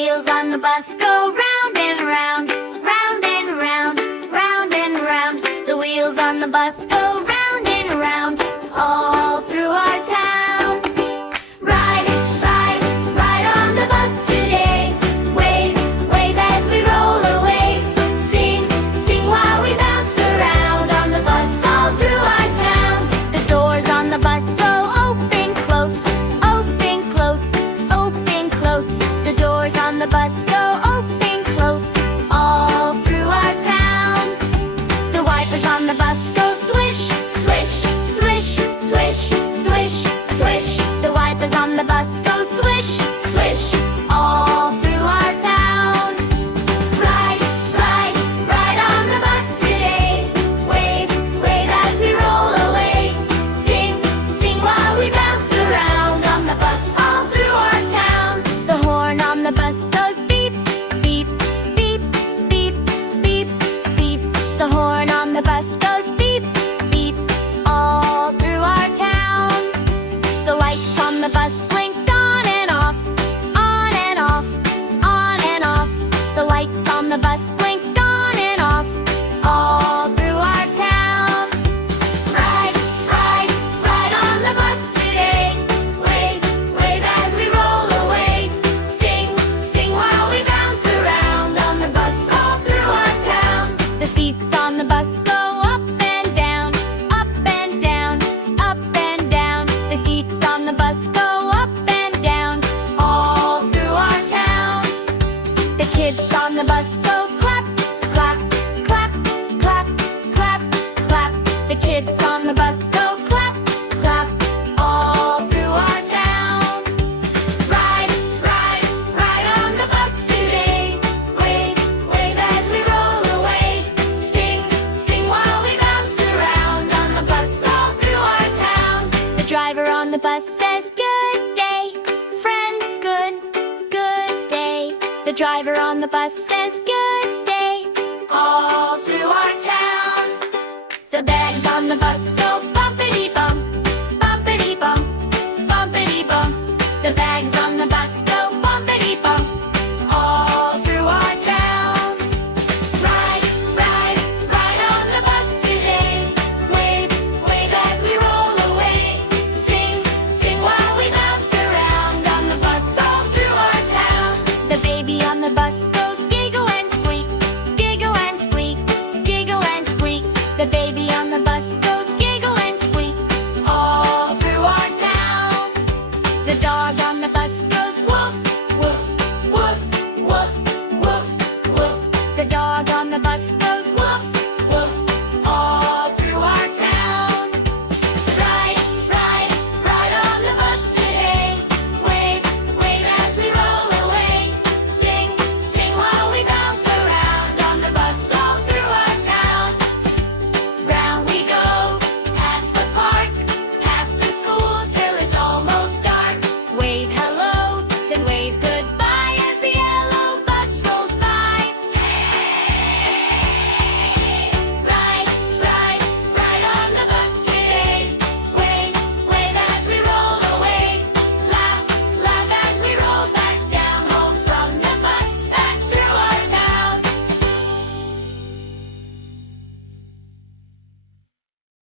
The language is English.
wheels on the bus go round and round, round and round, round and round. The wheels on the bus go round and round, all through our town. Ride, ride, ride on the bus today. Wave, wave as we roll away. Sing, sing while we bounce around on the bus all through our town. The doors on the bus go open, close, open, close, open, close. The doors on the bus go open, close, all through our town. The wipers on the bus go swish, swish, swish, swish, swish, swish. The wipers on the bus go swish, swish, all through our town. Ride, ride, ride on the bus today. Wave, wave as we roll away. Sing, sing while we bounce around on the bus all through our town. The horn on the bus goes beep, beep, beep, beep, beep, beep. The horn on the bus goes beep, beep, all through our town. The lights on the bus blink on and off, on and off, on and off. The lights on the bus blink on and off, all through our town. Ride, ride, ride on the bus today. Wave, wave as we roll away. Sing, sing while we bounce around on the bus all through our town. The seats on the bus go up and down, up and down, up and down. The seats on the bus go up and down, all through our town. The kids on the bus go clap, clap, clap, clap, clap, clap. The kids on the bus go clap, clap, all through our town. Ride, ride, ride on the bus today. Wave, wave as we roll away. Sing, sing while we bounce around on the bus all through our town. The driver on the bus says good day, friends, good day. The driver on the bus says good day, all through our town. The bags on the bus go